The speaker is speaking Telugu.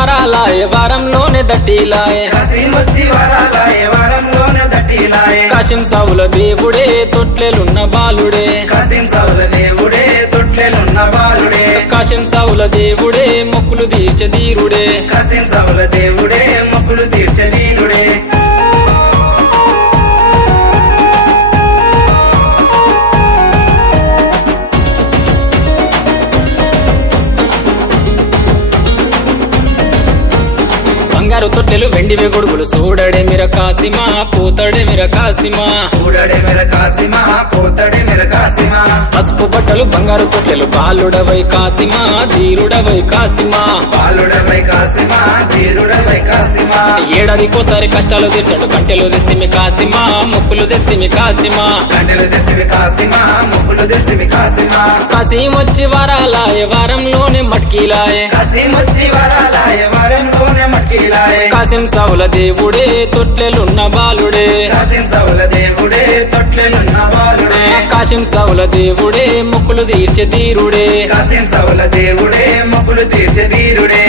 వారాలాయే వారంలోనే దట్టిలాయే కసిమొచ్చి వరాలాయే వారంలోనే దట్టిలాయే కాశీం సావుల దేవుడే తొట్లెలున్న బాలుడే కాసిం సౌల దేవుడే తొట్లెలున్న బాలుడే కాశీం సావుల దేవుడే మొక్కులు తీర్చే ధీరుడే కాసిం సౌల దేవుడే మొక్కులు తీర్చే దీనుడే బంగారు తొట్టెలు వెండివే గొడుగులు చూడడే మిర కాసిమా పోతడే మిర కాసిమా చూడడే మెర కాసిమా పోతడే మెర కాసిమా పసుపు బట్టలు బంగారు తొట్టెలు బాలుడవై కాసిమా ధీరుడవై కాసిమా బాలుడవై కాసిమా ధీరుడవై కాసిమా ఏడాదికోసారి కష్టాలు తీర్చడు కంటెలు తెస్తిమి కాసిమా మొక్కులు తెస్తిమి కాసిమా గంటలు తెసివి కాసిమా మొక్కులు తెసివి కాసిమా కాశీమొచ్చి వారాలాయే వారంలోనే మట్కీలాయే కసిమొచ్చి వరాలాయే వారంలోనే మట్టిలాయే కాశీం సావుల దేవుడే తొట్లెలున్న బాలుడే కాసిం సౌల దేవుడే తొట్లెలున్న బాలుడే కాశీం సావుల దేవుడే మొక్కులు తీర్చే ధీరుడే కాసిం సౌల దేవుడే మొక్కులు తీర్చే ధీరుడే